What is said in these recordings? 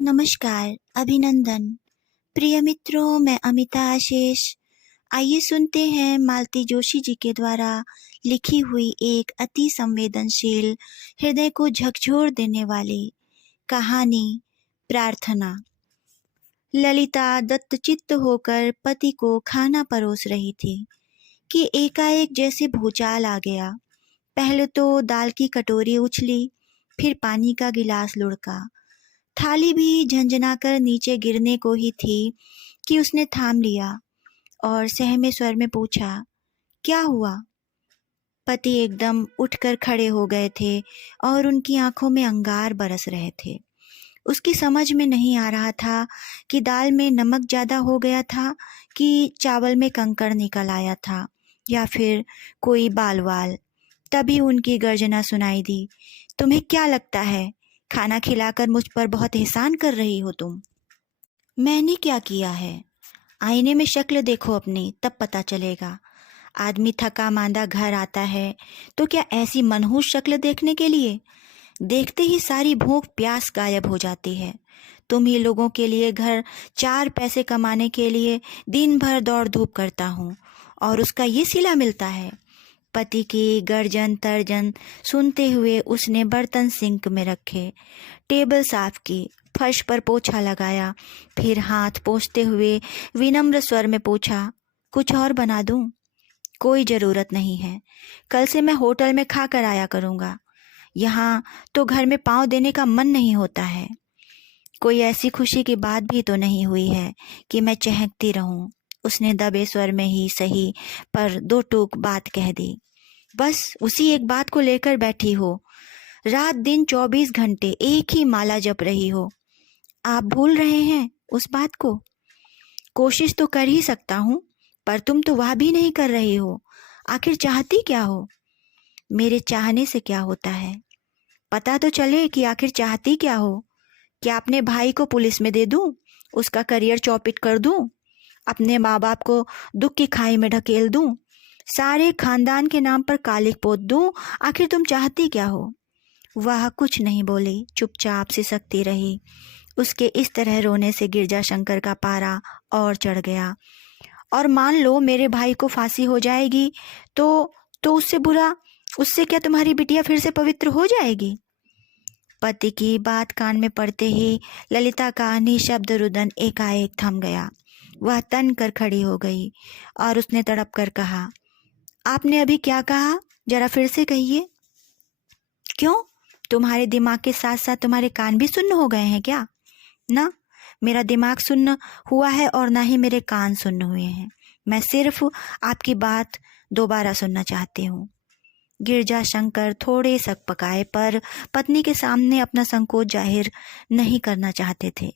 नमस्कार, अभिनंदन। प्रिय मित्रों, मैं अमिता आशीष। आइए सुनते हैं मालती जोशी जी के द्वारा लिखी हुई एक अति संवेदनशील, हृदय को झकझोर देने वाली कहानी, प्रार्थना। ललिता दत्तचित्त होकर पति को खाना परोस रही थी कि एकाएक जैसे भूचाल आ गया। पहले तो दाल की कटोरी उछली, फिर पानी का गिलास लुढ़का। थाली भी झंझनाकर नीचे गिरने को ही थी कि उसने थाम लिया और सहमे स्वर में पूछा, क्या हुआ? पति एकदम उठकर खड़े हो गए थे और उनकी आंखों में अंगार बरस रहे थे। उसकी समझ में नहीं आ रहा था कि दाल में नमक ज़्यादा हो गया था कि चावल में कंकड़ निकल आया था या फिर कोई बाल वाल। तभी उनकी गर्जना सुनाई दी, तुम्हें क्या लगता है खाना खिलाकर मुझ पर बहुत एहसान कर रही हो तुम? मैंने क्या किया है? आईने में शक्ल देखो अपनी, तब पता चलेगा। आदमी थका मांदा घर आता है तो क्या ऐसी मनहूस शक्ल देखने के लिए? देखते ही सारी भूख प्यास गायब हो जाती है। तुम ही लोगों के लिए घर 4 पैसे कमाने के लिए दिन भर दौड़ धूप करता हूँ और उसका ये सिला मिलता है। पति की गर्जन तर्जन सुनते हुए उसने बर्तन सिंक में रखे, टेबल साफ की, फर्श पर पोछा लगाया, फिर हाथ पोंछते हुए विनम्र स्वर में पूछा, कुछ और बना दूं? कोई ज़रूरत नहीं है। कल से मैं होटल में खा कर आया करूँगा। यहाँ तो घर में पाँव देने का मन नहीं होता है। कोई ऐसी खुशी की बात भी तो नहीं हुई है कि मैं चहकती रहूं। उसने दबे स्वर में ही सही पर 2 टूक बात कह दी। बस उसी एक बात को लेकर बैठी हो। रात दिन 24 घंटे एक ही माला जप रही हो। आप भूल रहे हैं उस बात को? कोशिश तो कर ही सकता हूँ, पर तुम तो वह भी नहीं कर रही हो। आखिर चाहती क्या हो? मेरे चाहने से क्या होता है? पता तो चले कि आखिर चाहती क्या हो। क्या अपने भाई को पुलिस में दे दूं? उसका करियर चौपट कर दूं? अपने माँ बाप को दुख की खाई में ढकेल दूं? सारे खानदान के नाम पर कालिक पोत दूं? आखिर तुम चाहती क्या हो? वह कुछ नहीं बोली, चुपचाप सिसकती रही। उसके इस तरह रोने से गिरजा शंकर का पारा और चढ़ गया। और मान लो मेरे भाई को फांसी हो जाएगी तो उससे बुरा, उससे क्या तुम्हारी बिटिया फिर से पवित्र हो जाएगी? पति की बात कान में पड़ते ही ललिता का निशब्द रुदन एकाएक थम गया। वह तन कर खड़ी हो गई और उसने तड़प कर कहा, आपने अभी क्या कहा? जरा फिर से कहिए। क्यों? तुम्हारे दिमाग के साथ साथ तुम्हारे कान भी सुन्न हो गए हैं क्या? ना, मेरा दिमाग सुन्न हुआ है और ना ही मेरे कान सुन्न हुए हैं। मैं सिर्फ आपकी बात दोबारा सुनना चाहती हूँ। गिरजा शंकर थोड़े सकपकाए पर पत्नी के सामने अपना संकोच जाहिर नहीं करना चाहते थे,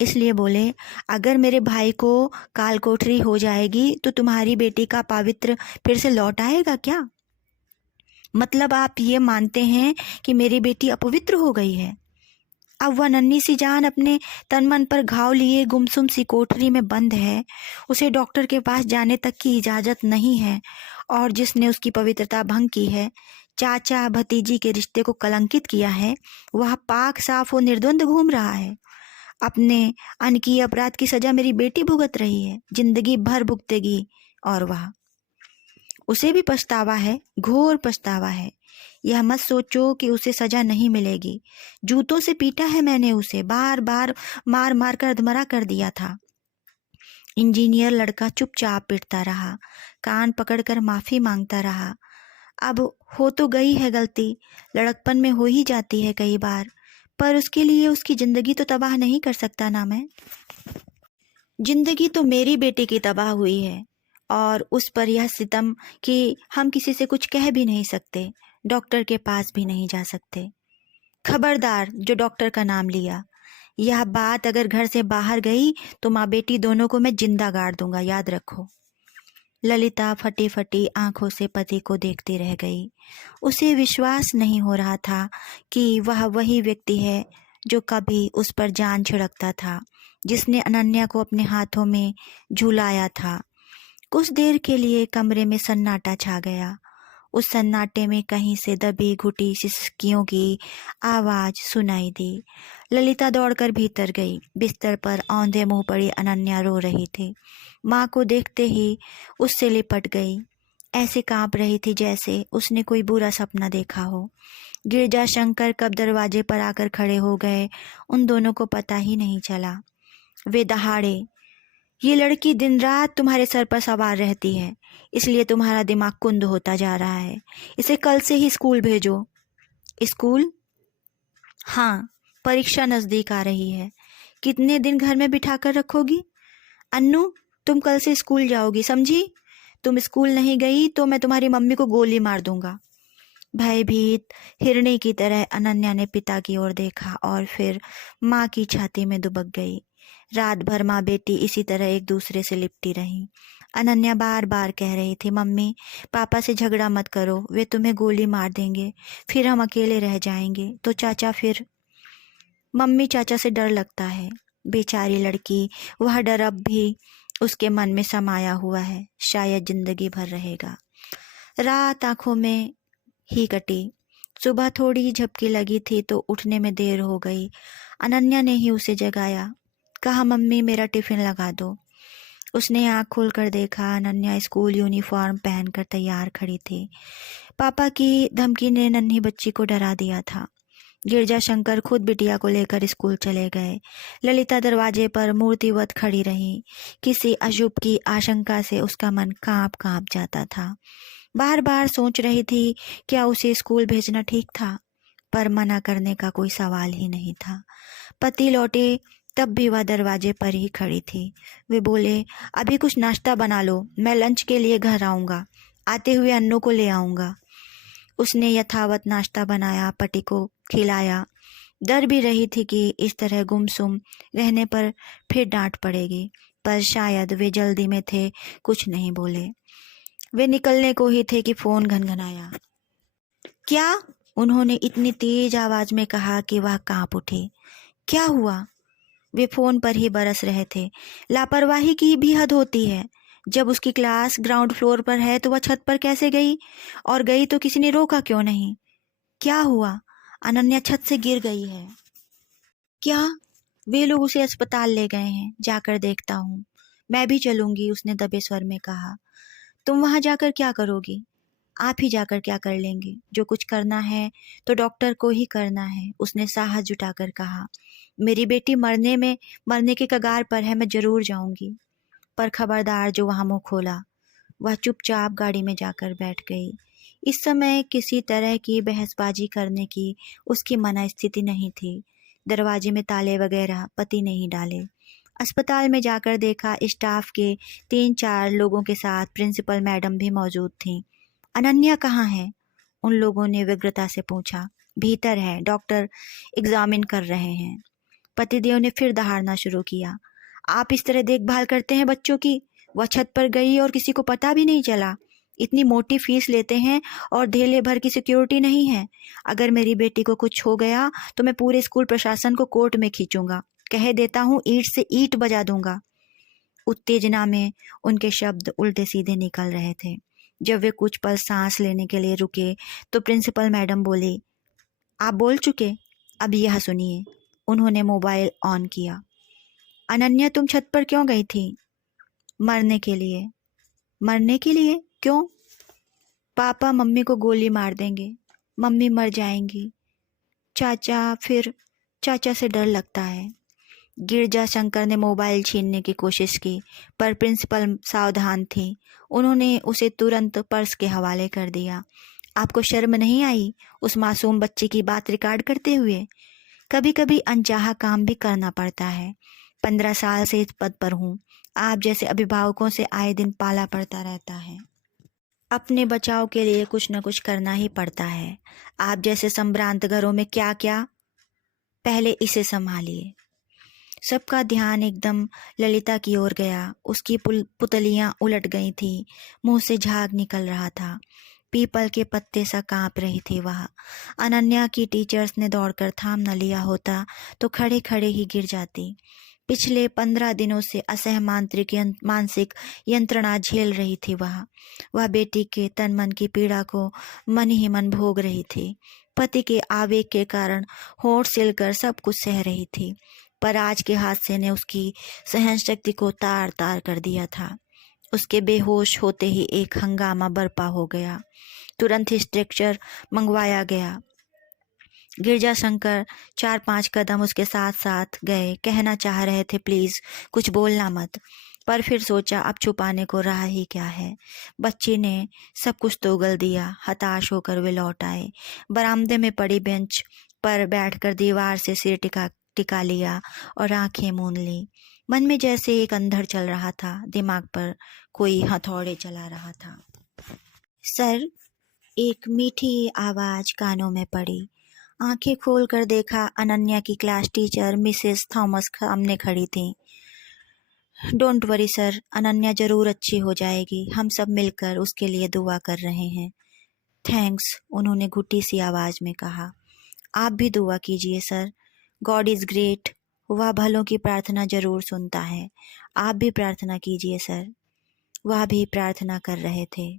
इसलिए बोले, अगर मेरे भाई को काल कोठरी हो जाएगी तो तुम्हारी बेटी का पावित्र फिर से लौट आएगा क्या? मतलब आप ये मानते हैं कि मेरी बेटी अपवित्र हो गई है? अब वह नन्ही सी जान अपने तन मन पर घाव लिए गुमसुम सी कोठरी में बंद है। उसे डॉक्टर के पास जाने तक की इजाजत नहीं है और जिसने उसकी पवित्रता भंग की है, चाचा भतीजी के रिश्ते को कलंकित किया है, वह पाक साफ हो निर्द्वंद घूम रहा है। अपने अनकीय अपराध की सजा मेरी बेटी भुगत रही है, जिंदगी भर भुगतेगी। और वह, उसे भी पछतावा है, घोर पछतावा है। यह मत सोचो कि उसे सजा नहीं मिलेगी। जूतों से पीटा है मैंने उसे, बार बार मार मार कर अधमरा कर दिया था। इंजीनियर लड़का चुपचाप पिटता रहा, कान पकड़कर माफी मांगता रहा। अब हो तो गई है गलती, लड़कपन में हो ही जाती है कई बार, पर उसके लिए उसकी जिंदगी तो तबाह नहीं कर सकता ना मैं। जिंदगी तो मेरी बेटी की तबाह हुई है और उस पर यह सितम कि हम किसी से कुछ कह भी नहीं सकते, डॉक्टर के पास भी नहीं जा सकते। खबरदार जो डॉक्टर का नाम लिया, यह बात अगर घर से बाहर गई तो माँ बेटी दोनों को मैं जिंदा गाड़ दूंगा, याद रखो। ललिता फटी फटी आंखों से पति को देखती रह गई। उसे विश्वास नहीं हो रहा था कि वह वही व्यक्ति है जो कभी उस पर जान छिड़कता था, जिसने अनन्या को अपने हाथों में झुलाया था। कुछ देर के लिए कमरे में सन्नाटा छा गया। उस सन्नाटे में कहीं से दबी घुटी सिसकियों की आवाज सुनाई दी। ललिता दौड़कर भीतर गई। बिस्तर पर औंधे मुंह पड़ी अनन्या रो रही थी। माँ को देखते ही उससे लिपट गई। ऐसे कांप रही थी जैसे उसने कोई बुरा सपना देखा हो। गिरजा शंकर कब दरवाजे पर आकर खड़े हो गए, उन दोनों को पता ही नहीं चला। वे दहाड़े, ये लड़की दिन रात तुम्हारे सर पर सवार रहती है, इसलिए तुम्हारा दिमाग कुंद होता जा रहा है। इसे कल से ही स्कूल भेजो। स्कूल? हाँ, परीक्षा नजदीक आ रही है। कितने दिन घर में बिठा कर रखोगी? अन्नू, तुम कल से स्कूल जाओगी, समझी? तुम स्कूल नहीं गई तो मैं तुम्हारी मम्मी को गोली मार दूंगा। भयभीत हिरणी की तरह अनन्या ने पिता की ओर देखा और फिर माँ की छाती में दुबक गई। रात भर माँ बेटी इसी तरह एक दूसरे से लिपटी रही। अनन्या बार बार कह रही थी, मम्मी पापा से झगड़ा मत करो, वे तुम्हें गोली मार देंगे, फिर हम अकेले रह जाएंगे तो चाचा फिर। मम्मी चाचा से डर लगता है। बेचारी लड़की, वह डर अब भी उसके मन में समाया हुआ है, शायद जिंदगी भर रहेगा। रात आंखों में ही कटी। सुबह थोड़ी झपकी लगी थी तो उठने में देर हो गई। अनन्या ने ही उसे जगाया। कहा, मम्मी मेरा टिफिन लगा दो। उसने आँख खोलकर देखा। अनन्या स्कूल यूनिफॉर्म पहनकर तैयार खड़ी थी। पापा की धमकी ने नन्ही बच्ची को डरा दिया था। गिरजा शंकर खुद बिटिया को लेकर स्कूल चले गए। ललिता दरवाजे पर मूर्तिवत खड़ी रही। किसी अशुभ की आशंका से उसका मन कांप कांप जाता था। बार बार सोच रही थी क्या उसे स्कूल भेजना ठीक था, पर मना करने का कोई सवाल ही नहीं था। पति लौटे तब भी वह दरवाजे पर ही खड़ी थी। वे बोले, अभी कुछ नाश्ता बना लो, मैं लंच के लिए घर आऊँगा, आते हुए अन्नू को ले आऊँगा। उसने यथावत नाश्ता बनाया, पति को खिलाया। डर भी रही थी कि इस तरह गुमसुम रहने पर फिर डांट पड़ेगी, पर शायद वे जल्दी में थे, कुछ नहीं बोले। वे निकलने को ही थे कि फोन घनघनाया। क्या? उन्होंने इतनी तेज आवाज में कहा कि वह कांप उठी। क्या हुआ? वे फोन पर ही बरस रहे थे। लापरवाही की भी हद होती है। जब उसकी क्लास ग्राउंड फ्लोर पर है तो वह छत पर कैसे गई? और गई तो किसी ने रोका क्यों नहीं? क्या हुआ? अनन्या छत से गिर गई है। क्या? वे लोग उसे अस्पताल ले गए हैं, जाकर देखता हूँ। मैं भी चलूंगी, उसने दबे स्वर में कहा। तुम वहां जाकर क्या करोगी? आप ही जाकर क्या कर लेंगे? जो कुछ करना है तो डॉक्टर को ही करना है, उसने साहस जुटाकर कहा। मेरी बेटी मरने के कगार पर है, मैं जरूर जाऊंगी। पर खबरदार जो वहां मुंह खोला। वह चुपचाप गाड़ी में जाकर बैठ गई। इस समय किसी तरह की बहसबाजी करने की उसकी मना स्थिति नहीं थी। दरवाजे में ताले वगैरह पति ने ही डाले। अस्पताल में जाकर देखा, स्टाफ के 3-4 लोगों के साथ प्रिंसिपल मैडम भी मौजूद थीं। अनन्या कहाँ है? उन लोगों ने व्यग्रता से पूछा। भीतर है, डॉक्टर एग्जामिन कर रहे हैं। पतिदेव ने फिर दहाड़ना शुरू किया। आप इस तरह देखभाल करते हैं बच्चों की? वह छत पर गई और किसी को पता भी नहीं चला। इतनी मोटी फीस लेते हैं और धेले भर की सिक्योरिटी नहीं है। अगर मेरी बेटी को कुछ हो गया तो मैं पूरे स्कूल प्रशासन को कोर्ट में खींचूंगा। कह देता हूँ, ईंट से ईंट बजा दूंगा। उत्तेजना में उनके शब्द उल्टे सीधे निकल रहे थे। जब वे कुछ पल सांस लेने के लिए रुके तो प्रिंसिपल मैडम बोली, आप बोल चुके, अब यह सुनिए। उन्होंने मोबाइल ऑन किया। अनन्या, तुम छत पर क्यों गई थी? मरने के लिए। मरने के लिए? क्यों? पापा मम्मी को गोली मार देंगे, मम्मी मर जाएंगी। चाचा से डर लगता है। गिरजा शंकर ने मोबाइल छीनने की कोशिश की, पर प्रिंसिपल सावधान थी। उन्होंने उसे तुरंत पर्स के हवाले कर दिया। आपको शर्म नहीं आई उस मासूम बच्ची की बात रिकॉर्ड करते हुए? कभी कभी अनचाहा काम भी करना पड़ता है। 15 साल से इस पद पर हूँ। आप जैसे अभिभावकों से आए दिन पाला पड़ता रहता है। अपने बचाव के लिए कुछ न कुछ करना ही पड़ता है। आप जैसे संभ्रांत घरों में क्या क्या। पहले इसे संभालिए। सबका ध्यान एकदम ललिता की ओर गया। उसकी पुतलियां उलट गई थी, मुंह से झाग निकल रहा था। पीपल के पत्ते सा कांप रही थी वह। अनन्या की टीचर्स ने दौड़कर थाम न लिया होता तो खड़े खड़े ही गिर जाती। पिछले 15 दिनों से असह मानसिक यंत्रणा झेल रही थी। वह बेटी के तन मन की पीड़ा को मन ही मन भोग रही थी। पति के आवेग के कारण होठ सिलकर सब कुछ सह रही थी, पर आज के हादसे ने उसकी सहन शक्ति को तार तार कर दिया था। उसके बेहोश होते ही एक हंगामा बर्पा हो गया। तुरंत ही स्ट्रेचर मंगवाया गया। गिरजाशंकर 4-5 कदम उसके साथ साथ गए। कहना चाह रहे थे, प्लीज कुछ बोलना मत, पर फिर सोचा अब छुपाने को रहा ही क्या है। बच्ची ने सब कुछ तो उगल दिया। हताश होकर वे लौट आए। बरामदे में पड़ी बेंच पर बैठकर दीवार से सिर टिका लिया और आंखें मूंद ली। मन में जैसे एक अंधड़ चल रहा था, दिमाग पर कोई हथौड़े चला रहा था। सर, एक मीठी आवाज कानों में पड़ी। आंखें खोलकर देखा, अनन्या की क्लास टीचर मिसेस थॉमस सामने खड़ी थी। डोंट वरी सर, अनन्या जरूर अच्छी हो जाएगी। हम सब मिलकर उसके लिए दुआ कर रहे हैं। थैंक्स, उन्होंने घुटी सी आवाज में कहा। आप भी दुआ कीजिए सर। गॉड इज ग्रेट, वह भलों की प्रार्थना जरूर सुनता है। आप भी प्रार्थना कीजिए सर। वह भी प्रार्थना कर रहे थे,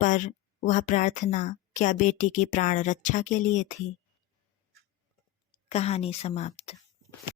पर वह प्रार्थना क्या बेटी की प्राण रक्षा के लिए थी? कहानी समाप्त।